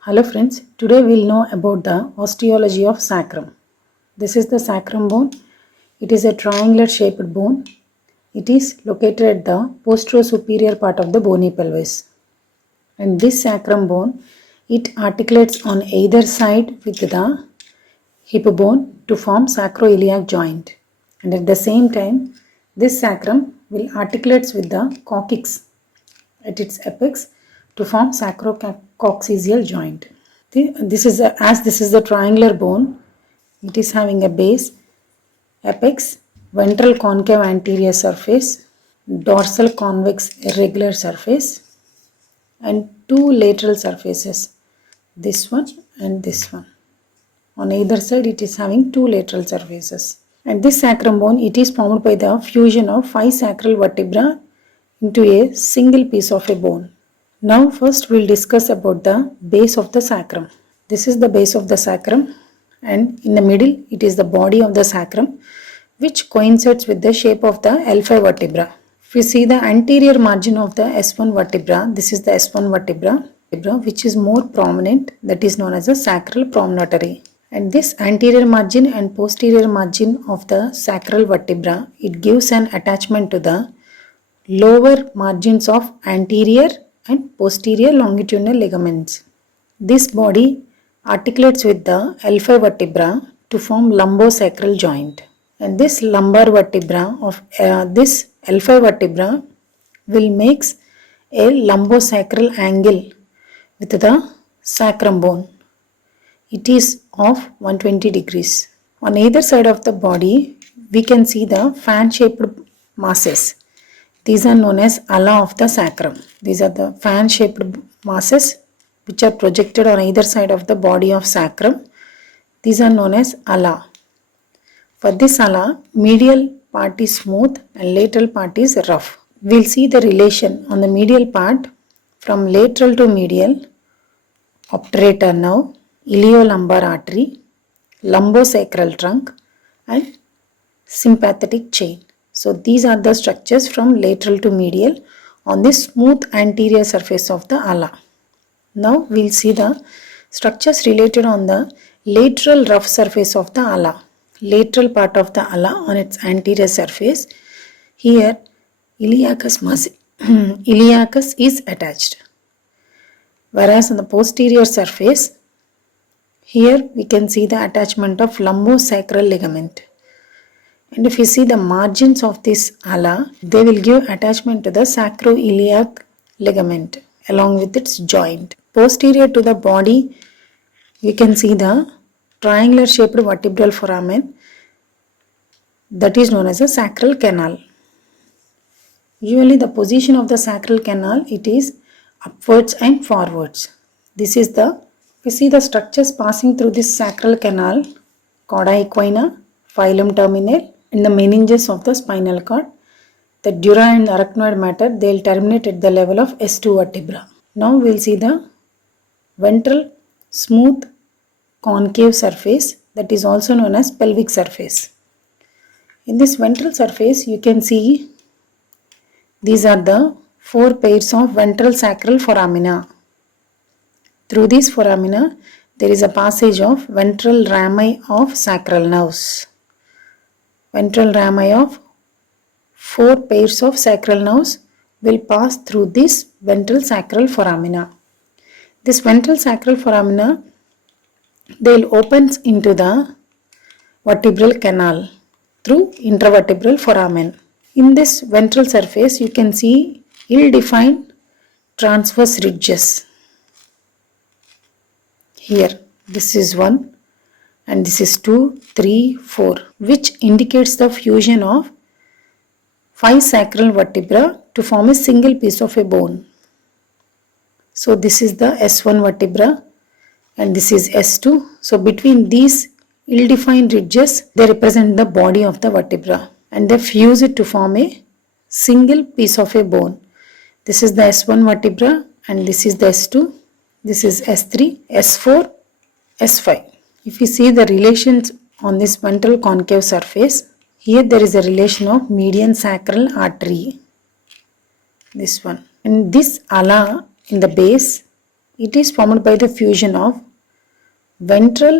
Hello friends, today we will know about the osteology of sacrum. This is the sacrum bone. It is a triangular shaped bone. It is located at the posterior-superior part of the bony pelvis. And this sacrum bone, it articulates on either side with the hip bone to form sacroiliac joint. And at the same time, this sacrum will articulate with the coccyx at its apex to form sacrococcygeal joint. This is the triangular bone. It is having a base, apex, ventral concave anterior surface, dorsal convex irregular surface, and two lateral surfaces, this one and this one. On either side it is having two lateral surfaces. And this sacrum bone, it is formed by the fusion of 5 sacral vertebrae into a single piece of a bone. Now first we will discuss about the base of the sacrum. This is the base of the sacrum, and in the middle it is the body of the sacrum which coincides with the shape of the L5 vertebra. If you see the anterior margin of the S1 vertebra, this is the S1 vertebra which is more prominent, that is known as the sacral promontory. And this anterior margin and posterior margin of the sacral vertebra, it gives an attachment to the lower margins of anterior and posterior longitudinal ligaments. This body articulates with the L5 vertebra to form lumbosacral joint. And this lumbar vertebra of this L5 vertebra will makes a lumbosacral angle with the sacrum bone. It is of 120 degrees. On either side of the body, we can see the fan-shaped masses. These are known as ala of the sacrum. These are the fan-shaped masses which are projected on either side of the body of sacrum. These are known as ala. For this ala, medial part is smooth and lateral part is rough. We will see the relation on the medial part from lateral to medial, obturator nerve, iliolumbar artery, lumbosacral trunk, and sympathetic chain. So these are the structures from lateral to medial on the smooth anterior surface of the ala. Now we will see the structures related on the lateral rough surface of the ala. Lateral part of the ala on its anterior surface. Here iliacus is attached. Whereas on the posterior surface, here we can see the attachment of lumbosacral ligament. And if you see the margins of this ala, they will give attachment to the sacroiliac ligament along with its joint. Posterior to the body, you can see the triangular shaped vertebral foramen, that is known as a sacral canal. Usually the position of the sacral canal, it is upwards and forwards. This is the, we see the structures passing through this sacral canal: cauda equina, phylum terminale, and the meninges of the spinal cord. The dura and arachnoid matter, they will terminate at the level of S2 vertebra. Now we will see the ventral smooth concave surface, that is also known as pelvic surface. In this ventral surface, you can see these are the 4 pairs of ventral sacral foramina. Through these foramina, there is a passage of ventral rami of sacral nerves. Ventral rami of 4 pairs of sacral nerves will pass through this ventral sacral foramina. This ventral sacral foramina, they will open into the vertebral canal through intravertebral foramen. In this ventral surface, you can see ill-defined transverse ridges. Here, this is 1 and this is 2, 3, 4, which indicates the fusion of 5 sacral vertebrae to form a single piece of a bone. So this is the S1 vertebra and this is S2. So between these ill-defined ridges, they represent the body of the vertebra and they fuse it to form a single piece of a bone. This is the S1 vertebra and this is the S2. This is S3, S4, S5. If you see the relations on this ventral concave surface, Here there is a relation of median sacral artery, this one, and this ala in the base, it is formed by the fusion of ventral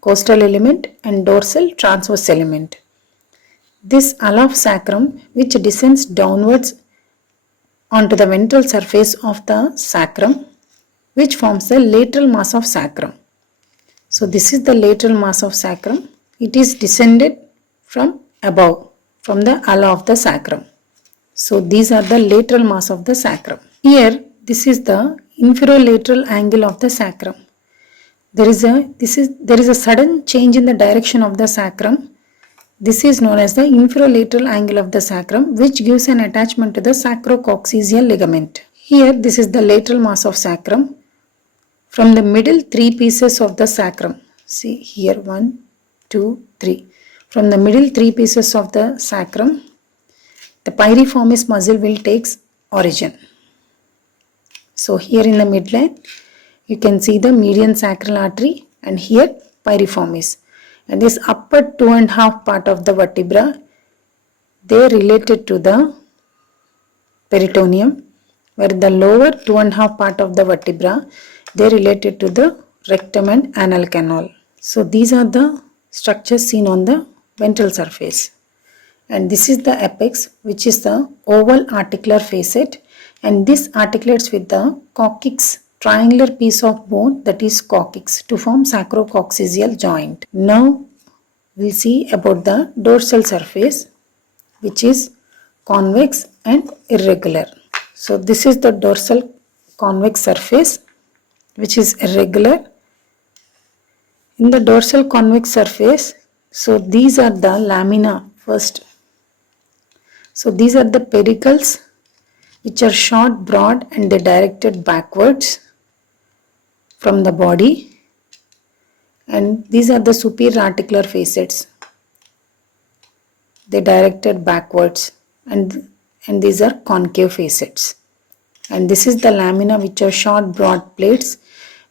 costal element and dorsal transverse element. This ala of sacrum which descends downwards onto the ventral surface of the sacrum, which forms the lateral mass of sacrum. So this is the lateral mass of sacrum. It is descended from above, from the ala of the sacrum. So these are the lateral mass of the sacrum. Here this is the inferolateral angle of the sacrum. There is a sudden change in the direction of the sacrum. This is known as the inferolateral angle of the sacrum, which gives an attachment to the sacrococcygeal ligament. Here this is the lateral mass of sacrum. From the middle three pieces of the sacrum, see here 1, 2, 3. From the middle three pieces of the sacrum, the piriformis muscle will take origin. So here in the midline, you can see the median sacral artery and here piriformis. And this upper 2.5 part of the vertebra, they are related to the peritoneum, where the lower 2.5 part of the vertebra, they are related to the rectum and anal canal. So these are the structures seen on the ventral surface. And this is the apex, which is the oval articular facet, and this articulates with the coccyx, triangular piece of bone, that is coccyx, to form sacrococcygeal joint. Now we'll see about the dorsal surface, which is convex and irregular. So this is the dorsal convex surface, which is irregular. In the dorsal convex surface, so these are the lamina first. So these are the pedicles, which are short, broad, and they directed backwards from the body. And these are the superior articular facets. They directed backwards, and these are concave facets. And this is the lamina, which are short, broad plates,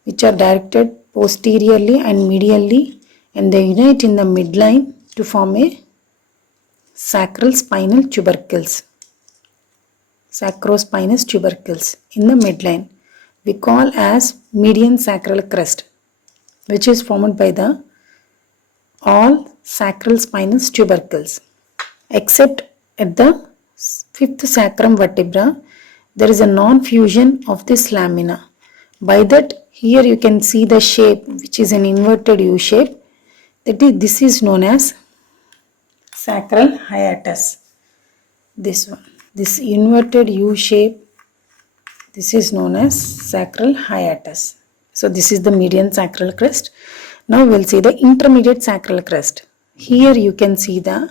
which are directed posteriorly and medially, and they unite in the midline to form a sacral spinal tubercles. Sacrospinous tubercles in the midline we call as median sacral crest, which is formed by the all sacral spinous tubercles. Except at the fifth sacrum vertebra, there is a non-fusion of this lamina. By that, here you can see the shape, which is an inverted U shape. This is known as sacral hiatus. This one, this inverted U shape, this is known as sacral hiatus. So this is the median sacral crest. Now we'll see the intermediate sacral crest. Here you can see the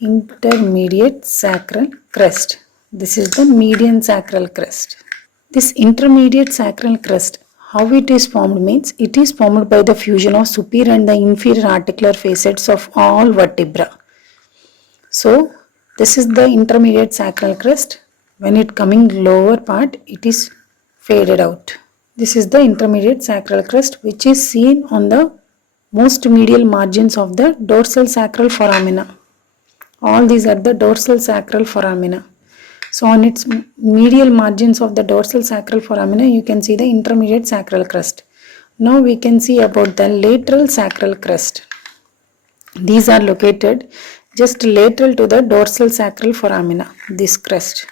intermediate sacral crest. This is the median sacral crest. This intermediate sacral crest, how it is formed means, it is formed by the fusion of superior and the inferior articular facets of all vertebra. So this is the intermediate sacral crest. When it coming lower part, it is faded out. This is the intermediate sacral crest, which is seen on the most medial margins of the dorsal sacral foramina. All these are the dorsal sacral foramina. So on its medial margins of the dorsal sacral foramina, you can see the intermediate sacral crest. Now we can see about the lateral sacral crest. These are located just lateral to the dorsal sacral foramina, this crest.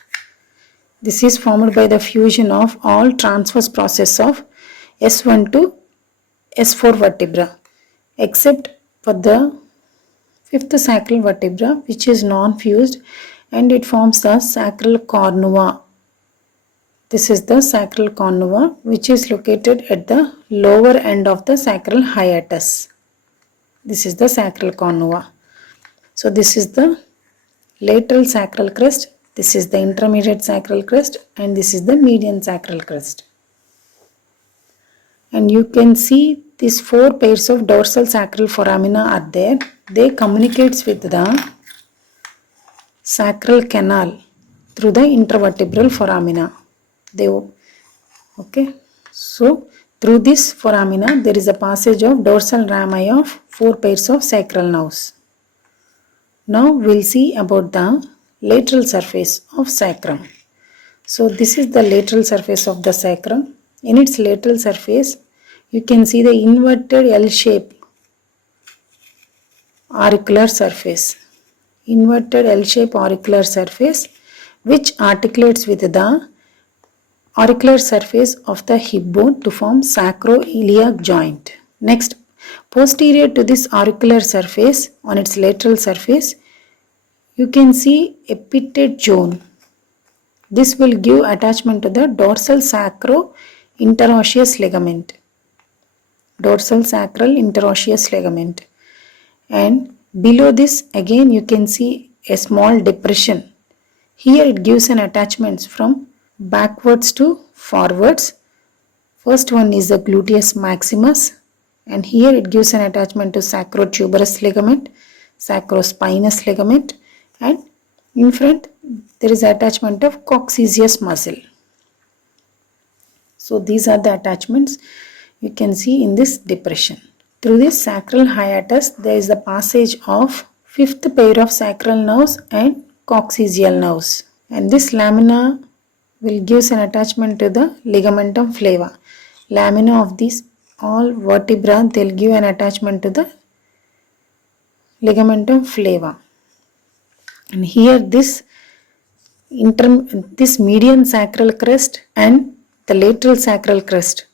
This is formed by the fusion of all transverse process of S1 to S4 vertebra, except for the fifth sacral vertebra, which is non-fused, and it forms the sacral cornua. This is the sacral cornua, which is located at the lower end of the sacral hiatus. This is the sacral cornua. So this is the lateral sacral crest, this is the intermediate sacral crest, and this is the median sacral crest. And you can see these four pairs of dorsal sacral foramina are there. They communicates with the sacral canal through the intervertebral foramina. Okay. So Through this foramina, there is a passage of dorsal rami of 4 pairs of sacral nerves. Now we'll see about the lateral surface of sacrum. So this is the lateral surface of the sacrum. In its lateral surface, you can see the inverted L-shaped auricular surface. Inverted L-shaped auricular surface which articulates with the auricular surface of the hip bone to form sacroiliac joint. Next, posterior to this auricular surface, on its lateral surface, you can see epiphyseal zone. This will give attachment to the dorsal sacro-interosseous ligament. Dorsal sacral interosseous ligament. And below this again you can see a small depression. Here it gives an attachment from backwards to forwards. First one is the gluteus maximus, and here it gives an attachment to sacrotuberous ligament, sacrospinous ligament, and in front there is attachment of coccygeus muscle. So these are the attachments you can see in this depression. Through this sacral hiatus there is the passage of 5th pair of sacral nerves and coccygeal nerves, and this lamina will give an attachment to the ligamentum flava. Lamina of these all vertebra, they will give an attachment to the ligamentum flava. And here this median sacral crest and the lateral sacral crest,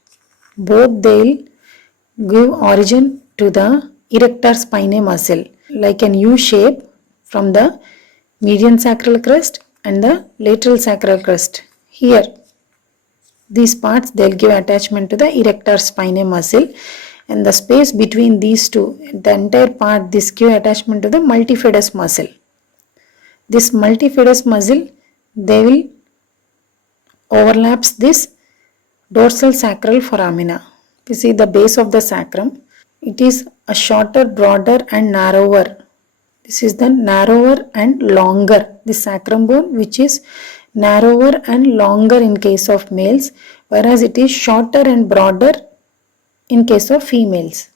both they will give origin to the erector spinae muscle, like an U shape from the median sacral crest and the lateral sacral crest. Here these parts they will give attachment to the erector spinae muscle, and the space between these two, the entire part, this give attachment to the multifidus muscle. This multifidus muscle, they will overlaps this dorsal sacral foramina. You see the base of the sacrum, it is a shorter, broader and narrower. This is the narrower and longer, the sacrum bone which is narrower and longer in case of males, whereas it is shorter and broader in case of females.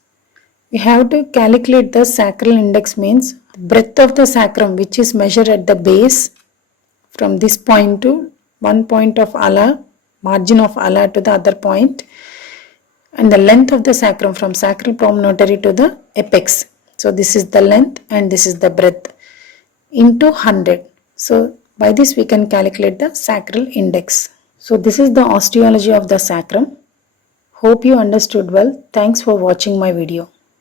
We have to calculate the sacral index, means breadth of the sacrum which is measured at the base from this point to one point of ala, margin of ala to the other point, and the length of the sacrum from sacral promontory to the apex. So this is the length and this is the breadth into 100. So by this we can calculate the sacral index. So this is the osteology of the sacrum. Hope you understood well. Thanks for watching my video.